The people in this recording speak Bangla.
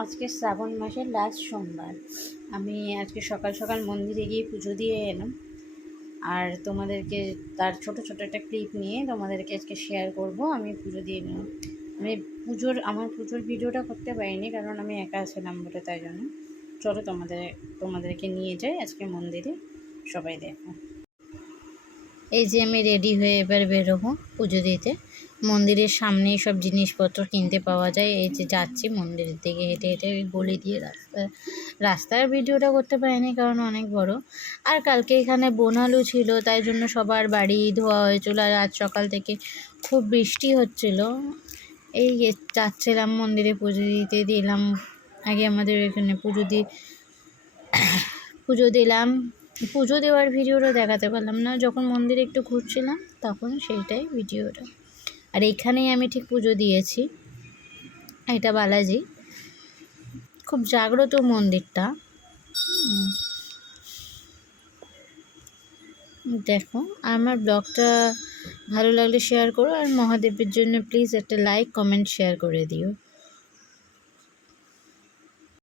আজকে শ্রাবণ মাসের লাস্ট সোমবার। আমি আজকে সকাল সকাল মন্দিরে গিয়ে পুজো দিয়ে এলাম। আর তোমাদেরকে তার ছোট ছোট একটা ক্লিপ নিয়ে তোমাদেরকে আজকে শেয়ার করব। আমি পুজো দিয়ে নিলাম আমি পুজোর, আমার পুজোর ভিডিওটা করতে পারিনি কারণ আমি একা ছিলাম বলে তাই জন্য। চলো তোমাদের, তোমাদেরকে নিয়ে যাই আজকে মন্দিরে। সবাই দেখো। এই যে আমি রেডি হয়ে এবার বেরোবো পুজো দিতে। মন্দিরের সামনেই সব জিনিসপত্র কিনতে পাওয়া যায়। এই যে যাচ্ছি মন্দিরের দিকে হেঁটে হেঁটে গলি দিয়ে রাস্তা, রাস্তার ভিডিওটা করতে পারিনি কারণ অনেক বড়। আর কালকে এখানে বনালু ছিল, তাই জন্য সবার বাড়ি ধোয়া হয়েছিল। আর আজ সকাল থেকে খুব বৃষ্টি হচ্ছিল। এই যাচ্ছিলাম মন্দিরে পুজো দিতে, দিলাম। আগে আমাদের এখানে পুজো দিয়ে পুজো দিলাম। পুজো দেওয়ার ভিডিওটা দেখাতে পারলাম না। যখন মন্দিরে একটু ঘুরছিলাম, তখন সেইটাই ভিডিওটা। আর এখানেই আমি ঠিক পুজো দিয়েছি। এটা বালাজি। খুব জাগ্রত মন্দিরটা। দেখো, আমার ব্লগটা ভালো লাগলে শেয়ার করো আর মহাদেবের জন্য প্লিজ একটা লাইক কমেন্ট শেয়ার করে দিও।